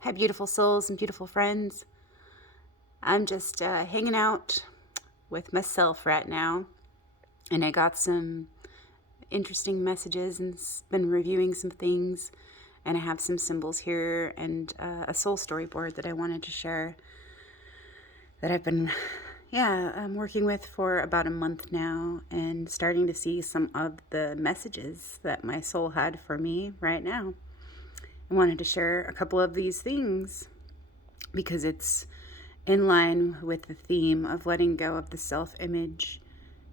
Hi, beautiful souls and beautiful friends. I'm just hanging out with myself right now, and I got some interesting messages and been reviewing some things, and I have some symbols here and a soul storyboard that I wanted to share that I've been, working with for about a month now, and starting to see some of the messages that my soul had for me right now. I wanted to share a couple of these things because it's in line with the theme of letting go of the self-image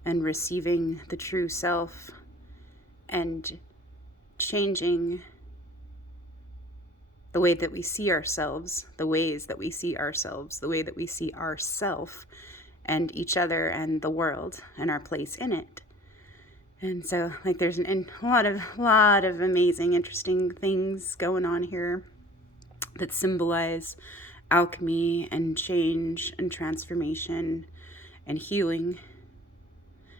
and receiving the true self and changing the way that we see ourselves, the ways that we see ourselves, the way that we see ourself and each other and the world and our place in it. And so, there's a lot of amazing, interesting things going on here that symbolize alchemy and change and transformation and healing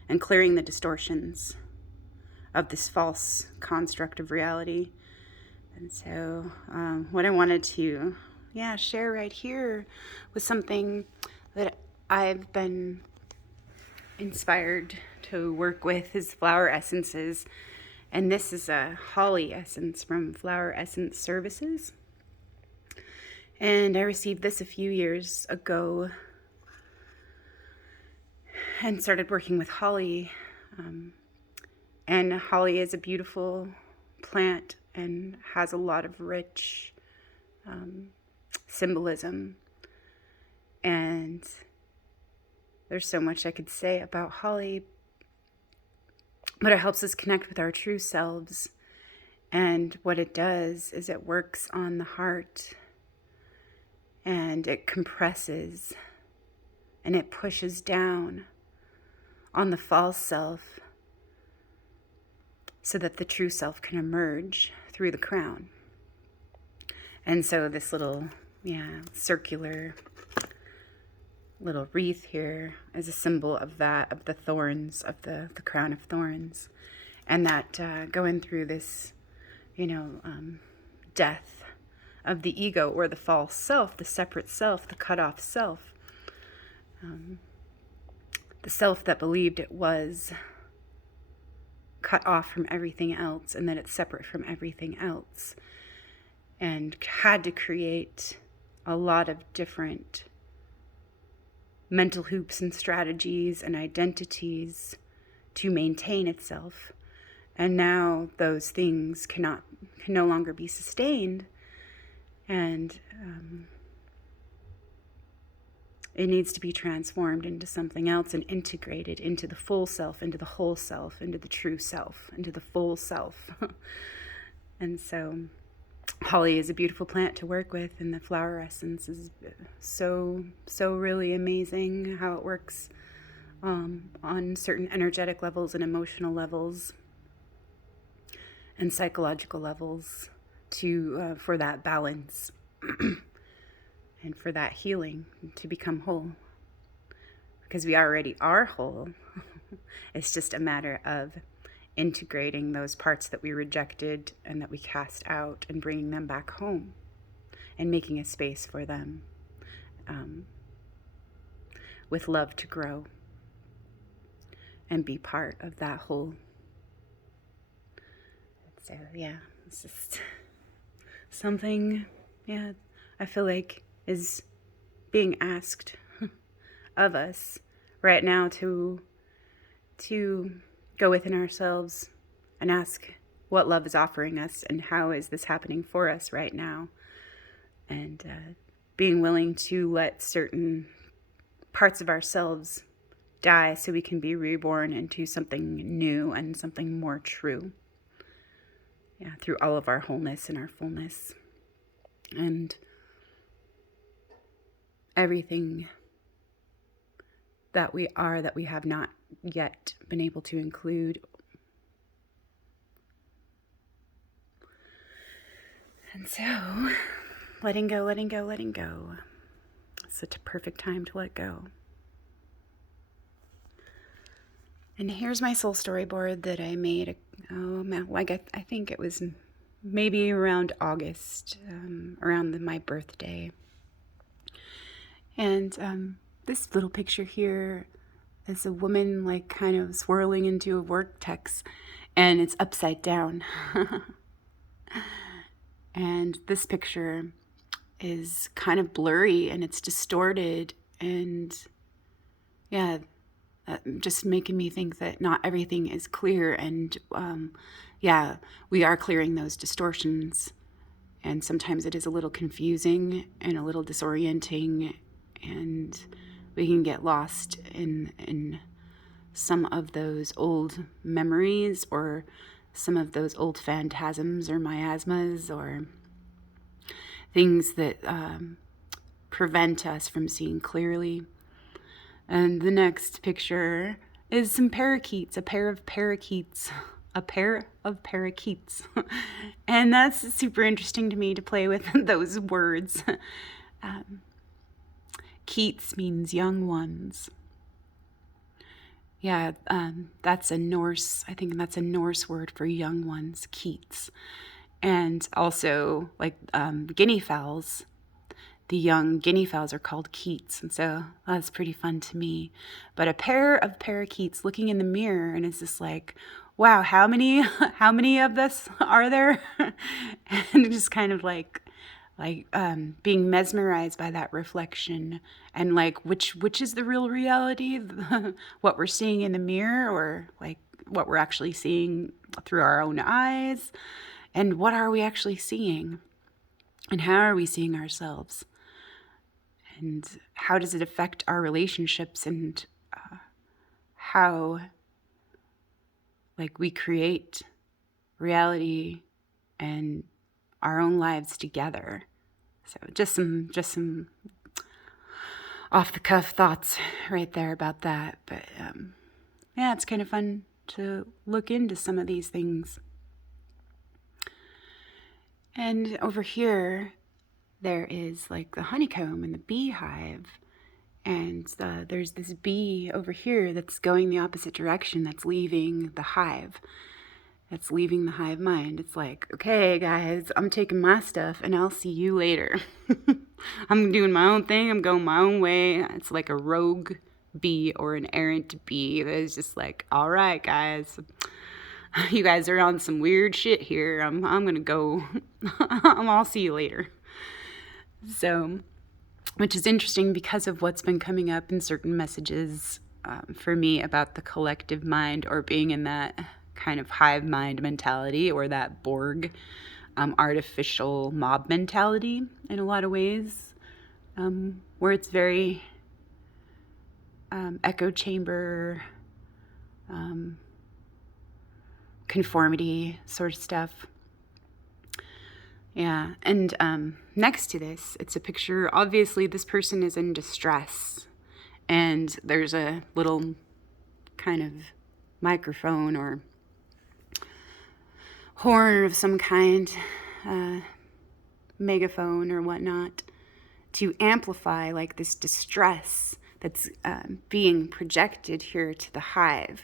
and clearing the distortions of this false construct of reality. And so what I wanted to share right here was something that I've been inspired to work with is flower essences. And this is a holly essence from Flower Essence Services. And I received this a few years ago and started working with holly. And holly is a beautiful plant and has a lot of rich symbolism. And there's so much I could say about holly, but it helps us connect with our true selves. And what it does is it works on the heart, and it compresses and it pushes down on the false self so that the true self can emerge through the crown. And so this little, circular little wreath here is a symbol of that, of the thorns, of the crown of thorns. And that going through this, death of the ego or the false self, the separate self, the cut off self, the self that believed it was cut off from everything else and that it's separate from everything else, and had to create a lot of different mental hoops and strategies and identities to maintain itself. And now those things can no longer be sustained, and it needs to be transformed into something else and integrated into the full self, into the whole self, into the true self, into the full self. And so holly is a beautiful plant to work with, and the flower essence is so really amazing how it works on certain energetic levels and emotional levels and psychological levels for that balance and for that healing to become whole, because we already are whole. It's just a matter of integrating those parts that we rejected and that we cast out and bringing them back home and making a space for them with love to grow and be part of that whole. So it's just something I feel like is being asked of us right now to go within ourselves and ask what love is offering us and how is this happening for us right now, and being willing to let certain parts of ourselves die so we can be reborn into something new and something more true, through all of our wholeness and our fullness and everything that we are that we have not yet been able to include. And so, letting go. It's such a perfect time to let go. And here's my soul storyboard that I made, I think it was maybe around August, around my birthday. And this little picture here is a woman like kind of swirling into a vortex, and it's upside down. And this picture is kind of blurry and it's distorted, and yeah, just making me think that not everything is clear, and yeah, we are clearing those distortions, and sometimes it is a little confusing and a little disorienting, and we can get lost in some of those old memories or some of those old phantasms or miasmas or things that prevent us from seeing clearly. And the next picture is some parakeets, a pair of parakeets. A pair of parakeets. And that's super interesting to me to play with those words. Keats means young ones. Yeah, that's a Norse, I think that's a Norse word for young ones, Keats. And also, like guinea fowls, the young guinea fowls are called Keats, and so that's pretty fun to me. But a pair of parakeets looking in the mirror, and it's just like, wow, how many of this are there? And just kind of like being mesmerized by that reflection, and like which is the real reality, what we're seeing in the mirror, or like what we're actually seeing through our own eyes, and what are we actually seeing, and how are we seeing ourselves, and how does it affect our relationships, and how like we create reality and our own lives together. So just some off the cuff thoughts right there about that. But yeah, it's kind of fun to look into some of these things. And over here, there is like the honeycomb and the beehive. And there's this bee over here that's going the opposite direction, that's leaving the hive. That's leaving the hive mind. It's like, okay, guys, I'm taking my stuff and I'll see you later. I'm doing my own thing. I'm going my own way. It's like a rogue bee or an errant bee that is just like, all right, guys, you guys are on some weird shit here. I'm going to go. I'll see you later. So, which is interesting because of what's been coming up in certain messages for me about the collective mind, or being in that kind of hive mind mentality, or that Borg artificial mob mentality in a lot of ways, where it's very echo chamber, conformity sort of stuff. Yeah, and next to this, it's a picture. Obviously, this person is in distress, and there's a little kind of microphone or horn of some kind, megaphone or whatnot, to amplify like this distress that's being projected here to the hive.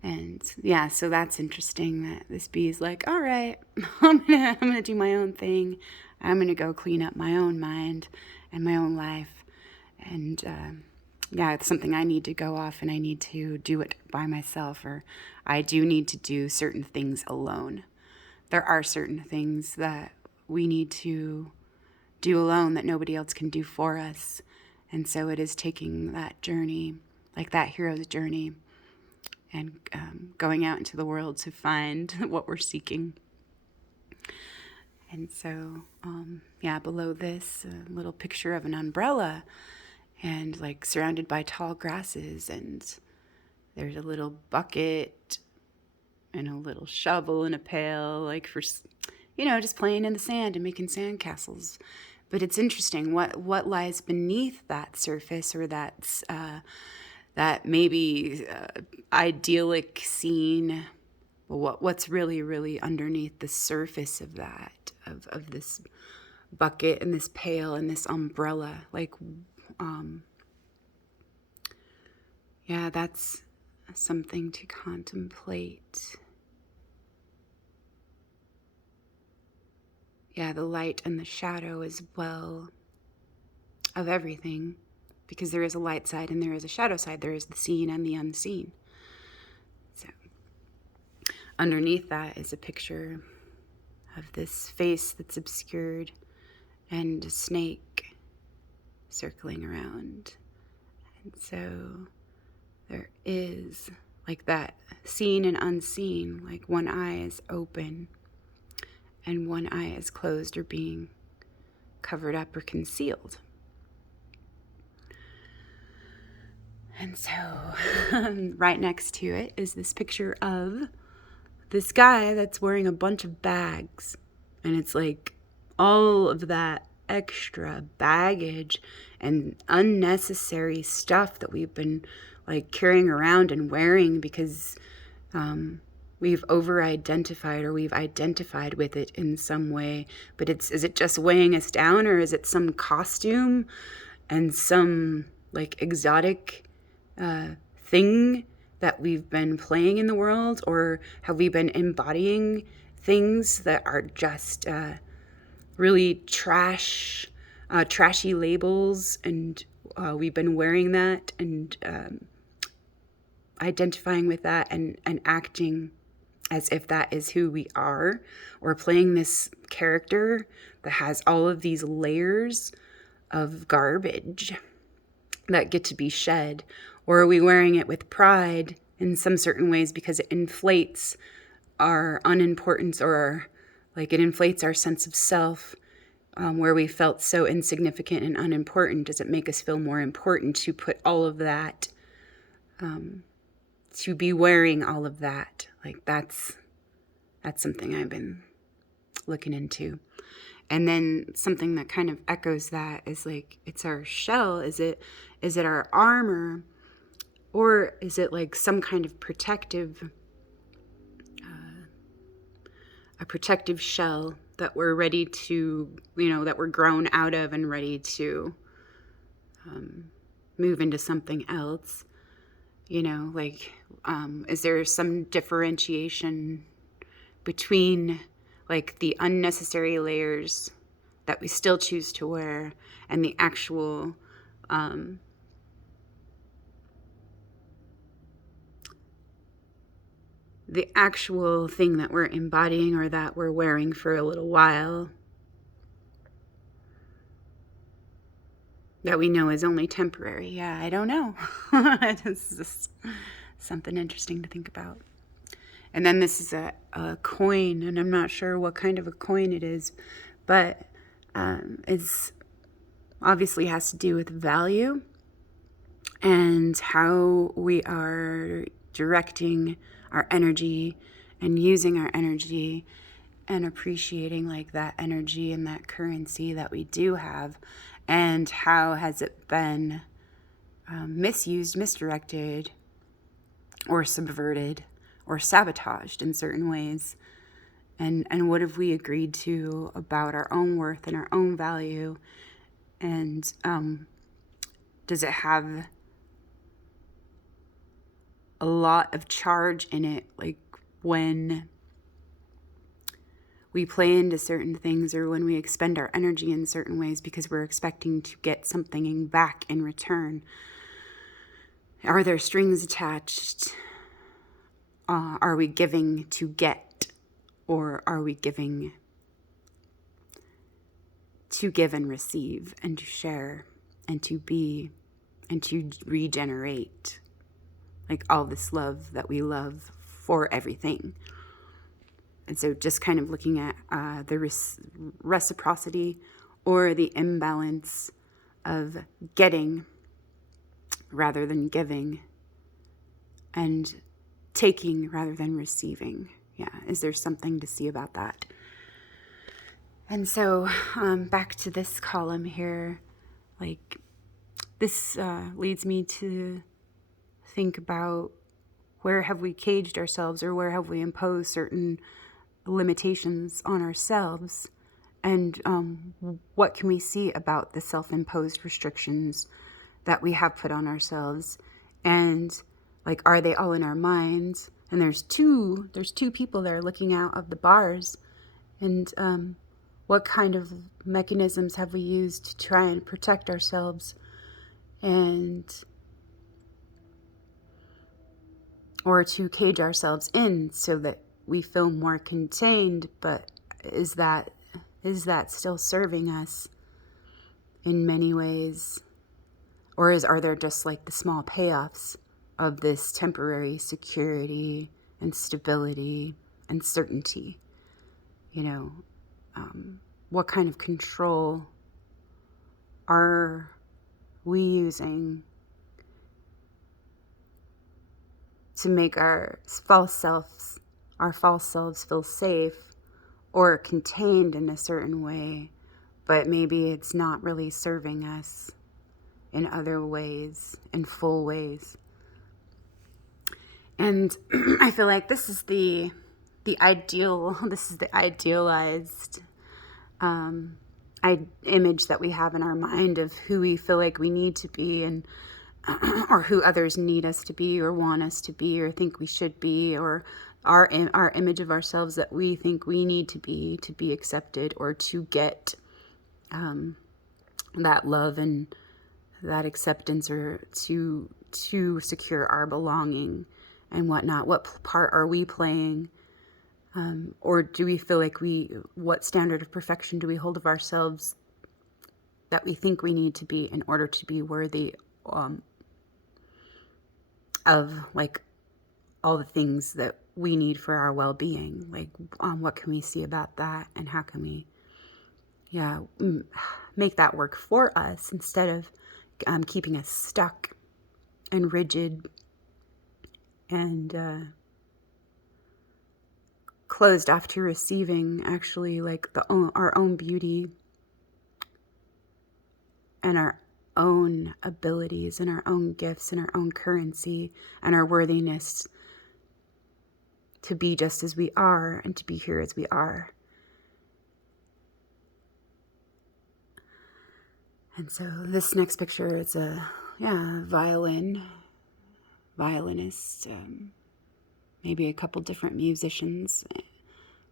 And yeah, so that's interesting that this bee is like, all right, I'm gonna do my own thing. I'm gonna go clean up my own mind and my own life. And yeah, it's something I need to go off, and I need to do it by myself, or I do need to do certain things alone. There are certain things that we need to do alone that nobody else can do for us. And so it is taking that journey, like that hero's journey, and going out into the world to find what we're seeking. And so, yeah, below this, a little picture of an umbrella, and like surrounded by tall grasses, and there's a little bucket and a little shovel and a pail, like for, just playing in the sand and making sandcastles. But it's interesting what lies beneath that surface, or that maybe idyllic scene. What's really, really underneath the surface of that, of this bucket and this pail and this umbrella. Like, yeah, that's something to contemplate. yeah, the light and the shadow as well of everything, because there is a light side and there is a shadow side. There is the seen and the unseen. So underneath that is a picture of this face that's obscured and a snake circling around. And so there is like that seen and unseen, like one eye is open and one eye is closed or being covered up or concealed. And so right next to it is this picture of this guy that's wearing a bunch of bags. And it's like all of that extra baggage and unnecessary stuff that we've been like carrying around and wearing because we've over-identified or we've identified with it in some way. But is it just weighing us down, or is it some costume and some like exotic thing that we've been playing in the world? Or have we been embodying things that are just really trashy labels, and we've been wearing that and identifying with that and acting as if that is who we are, or playing this character that has all of these layers of garbage that get to be shed? Or are we wearing it with pride in some certain ways because it inflates our unimportance, or like it inflates our sense of self, where we felt so insignificant and unimportant? Does it make us feel more important to put all of that, to be wearing all of that? Like that's something I've been looking into. And then something that kind of echoes that is like, it's our shell. Is it our armor, or is it like some kind of protective, a protective shell that we're ready to, that we're grown out of and ready to move into something else? Is there some differentiation between like the unnecessary layers that we still choose to wear and the actual thing that we're embodying or that we're wearing for a little while, that we know is only temporary? Yeah, I don't know. It's just something interesting to think about. And then this is a coin, and I'm not sure what kind of a coin it is, but it's obviously has to do with value and how we are directing our energy and using our energy and appreciating like that energy and that currency that we do have, and how has it been misused, misdirected, or subverted, or sabotaged in certain ways. And what have we agreed to about our own worth and our own value? And does it have a lot of charge in it, like when we play into certain things, or when we expend our energy in certain ways because we're expecting to get something back in return? Are there strings attached? Are we giving to get, or are we giving to give and receive and to share and to be and to regenerate? Like all this love that we love for everything. And so just kind of looking at the reciprocity or the imbalance of getting rather than giving, and taking rather than receiving. Yeah, is there something to see about that? And so back to this column here, like this leads me to think about, where have we caged ourselves, or where have we imposed certain limitations on ourselves? And what can we see about the self-imposed restrictions that we have put on ourselves? And like, are they all in our minds? And there's two people there looking out of the bars, and what kind of mechanisms have we used to try and protect ourselves, and or to cage ourselves in so that we feel more contained? But is that still serving us in many ways? Or are there just like the small payoffs of this temporary security and stability and certainty? You know, what kind of control are we using to make our false selves feel safe or contained in a certain way, but maybe it's not really serving us in other ways, in full ways? And I feel like this is the idealized image that we have in our mind of who we feel like we need to be, and or who others need us to be or want us to be or think we should be, or our image of ourselves that we think we need to be accepted, or to get that love and that acceptance, or to secure our belonging and whatnot. What part are we playing? Or do we feel like what standard of perfection do we hold of ourselves that we think we need to be in order to be worthy of like all the things that we need for our well-being? Like, what can we see about that, and how can we, make that work for us instead of keeping us stuck and rigid and closed off to receiving actually like our own beauty and our own abilities and our own gifts and our own currency and our worthiness to be just as we are and to be here as we are. And so this next picture is a violinist, maybe a couple different musicians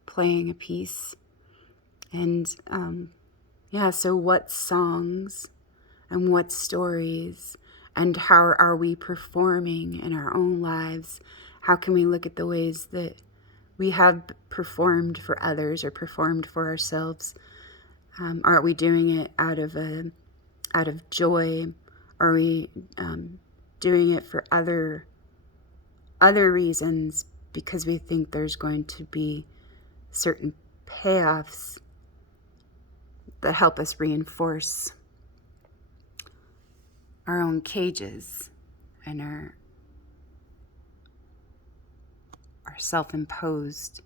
playing a piece. And so what songs and what stories and how are we performing in our own lives? How can we look at the ways that we have performed for others or performed for ourselves? Are we doing it out of joy? Are we doing it for other reasons because we think there's going to be certain payoffs that help us reinforce our own cages and our self-imposed,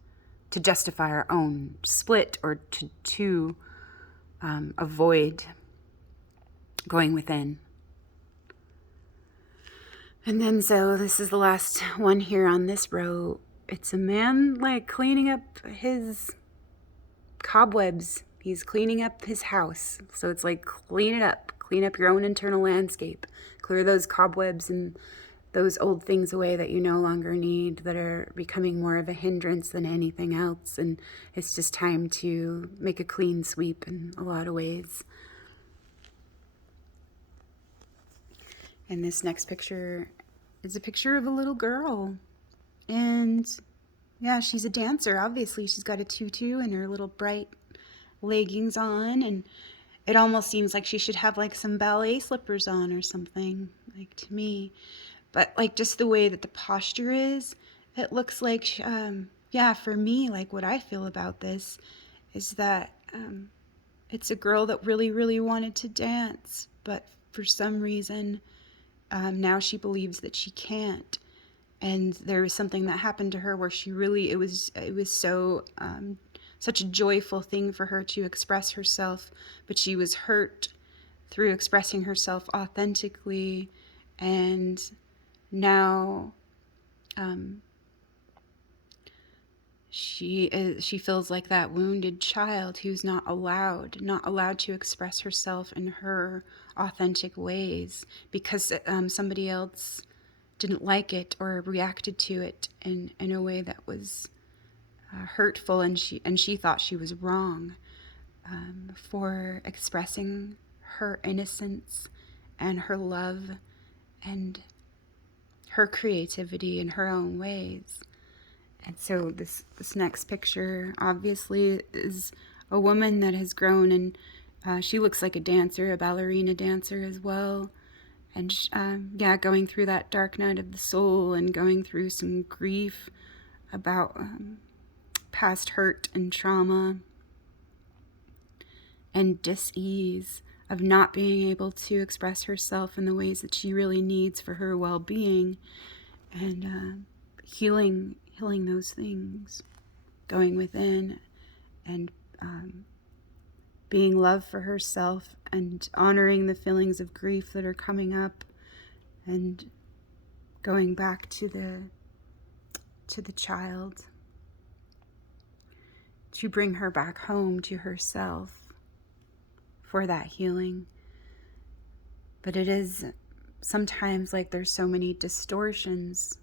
to justify our own split, or to avoid going within? And then, so this is the last one here on this row. It's a man like cleaning up his cobwebs. He's cleaning up his house. So it's like, clean up your own internal landscape, clear those cobwebs and those old things away that you no longer need, that are becoming more of a hindrance than anything else. And it's just time to make a clean sweep in a lot of ways. And this next picture is a picture of a little girl. And she's a dancer. Obviously, she's got a tutu and her little bright leggings on. And it almost seems like she should have like some ballet slippers on or something, like, to me. But like just the way that the posture is, it looks like, for me, like what I feel about this is that it's a girl that really, really wanted to dance. But for some reason, now she believes that she can't. And there was something that happened to her where she really, it was so, such a joyful thing for her to express herself, but she was hurt through expressing herself authentically. And now she feels like that wounded child who's not allowed to express herself in her authentic ways because somebody else didn't like it or reacted to it in a way that was hurtful, and she thought she was wrong. for expressing her innocence and her love and her creativity in her own ways. And so this next picture obviously is a woman that has grown, and she looks like a dancer, a ballerina dancer as well. And going through that dark night of the soul and going through some grief about past hurt and trauma and dis-ease of not being able to express herself in the ways that she really needs for her well-being, and healing those things, going within and being love for herself and honoring the feelings of grief that are coming up, and going back to the child to bring her back home to herself for that healing. But it is sometimes like there's so many distortions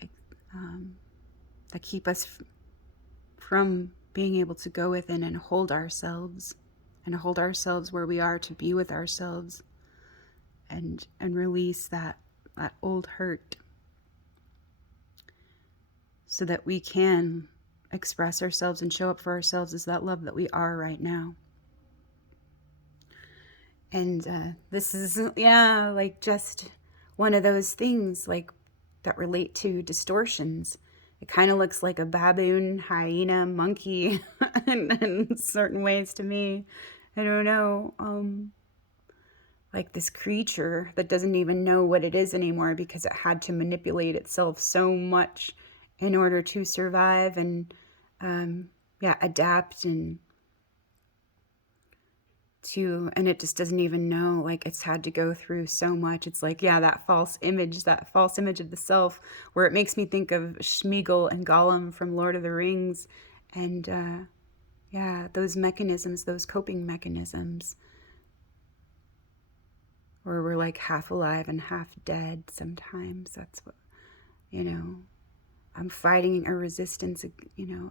like that keep us from being able to go within and hold ourselves where we are, to be with ourselves and release that old hurt, so that we can express ourselves and show up for ourselves as that love that we are right now. And this is, like just one of those things like that relate to distortions. It kind of looks like a baboon, hyena, monkey in certain ways to me. I don't know. Like this creature that doesn't even know what it is anymore because it had to manipulate itself so much in order to survive and adapt and it just doesn't even know, like it's had to go through so much. It's like, that false image of the self, where it makes me think of Sméagol and Gollum from Lord of the Rings, and those mechanisms, those coping mechanisms, where we're like half alive and half dead sometimes. That's what, I'm fighting a resistance,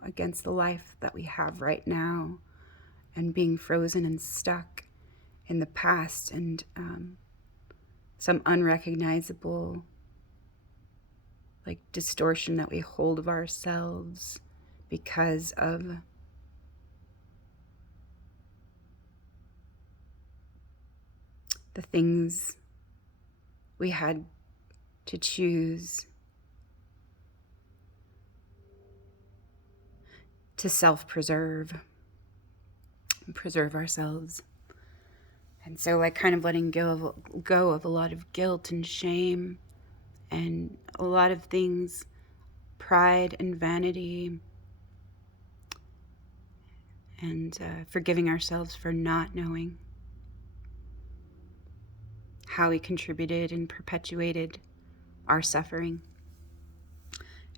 against the life that we have right now, and being frozen and stuck in the past, and some unrecognizable like distortion that we hold of ourselves because of the things we had to choose to self-preserve and preserve ourselves. And so like kind of letting go of a lot of guilt and shame and a lot of things, pride and vanity, and forgiving ourselves for not knowing how we contributed and perpetuated our suffering.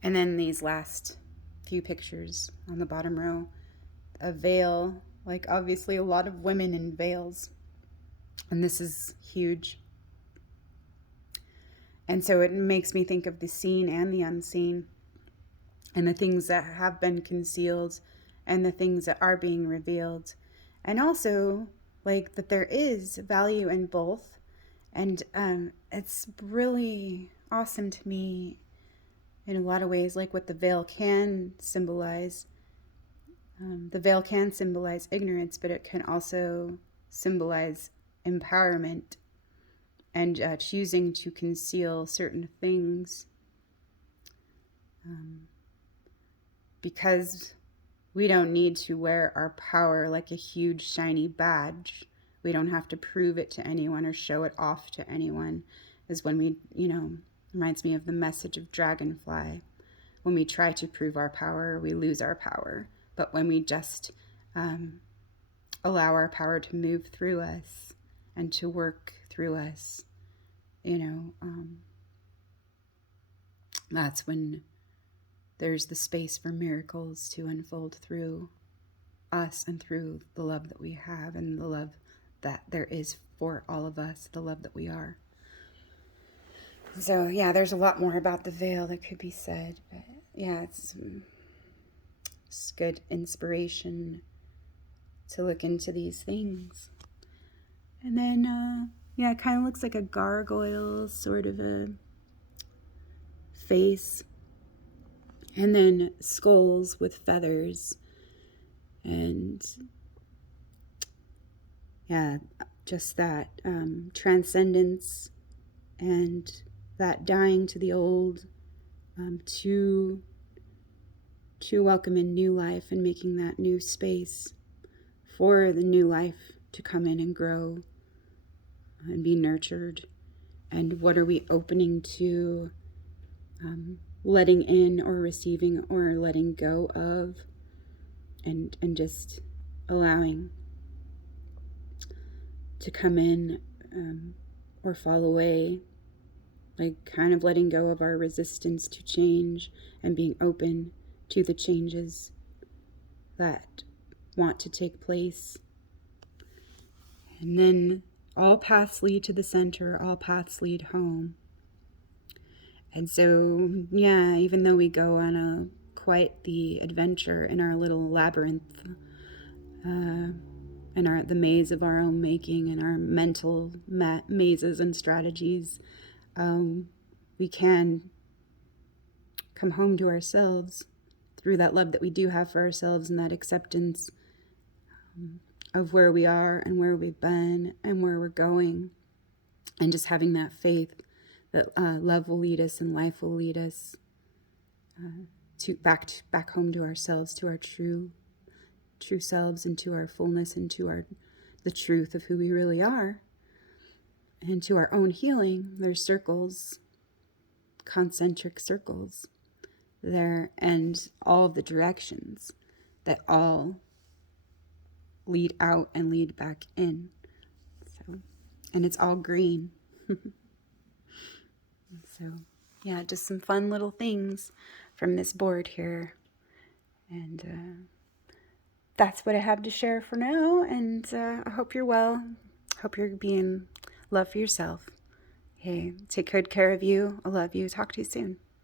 And then these last few pictures on the bottom row, a veil, like obviously a lot of women in veils, and this is huge. And so it makes me think of the seen and the unseen, and the things that have been concealed and the things that are being revealed, and also like that there is value in both. And it's really awesome to me in a lot of ways, like what the veil can symbolize. The veil can symbolize ignorance, but it can also symbolize empowerment and choosing to conceal certain things. Because we don't need to wear our power like a huge shiny badge. We don't have to prove it to anyone or show it off to anyone. Is when we, reminds me of the message of Dragonfly. When we try to prove our power, we lose our power. But when we just allow our power to move through us and to work through us, that's when there's the space for miracles to unfold through us and through the love that we have and the love that there is for all of us, the love that we are. So there's a lot more about the veil that could be said, but it's good inspiration to look into these things. And then, yeah, it kind of looks like a gargoyle, sort of a face. And then skulls with feathers. And yeah, just that transcendence and that dying to the old, to welcome in new life and making that new space for the new life to come in and grow and be nurtured. And what are we opening to, letting in or receiving or letting go of, and just allowing to come in, or fall away, like kind of letting go of our resistance to change and being open to the changes that want to take place. And then all paths lead to the center, all paths lead home. And so, yeah, even though we go on quite the adventure in our little labyrinth, in the maze of our own making and our mental mazes and strategies, we can come home to ourselves through that love that we do have for ourselves and that acceptance of where we are and where we've been and where we're going, and just having that faith that love will lead us and life will lead us back home to ourselves, to our true selves, and to our fullness, and to the truth of who we really are, and to our own healing. There's circles, concentric circles there, and all of the directions that all lead out and lead back in. So, and it's all green. So, yeah, just some fun little things from this board here. And that's what I have to share for now. And I hope you're well. Hope you're being love for yourself. Hey, take good care of you. I love you. Talk to you soon.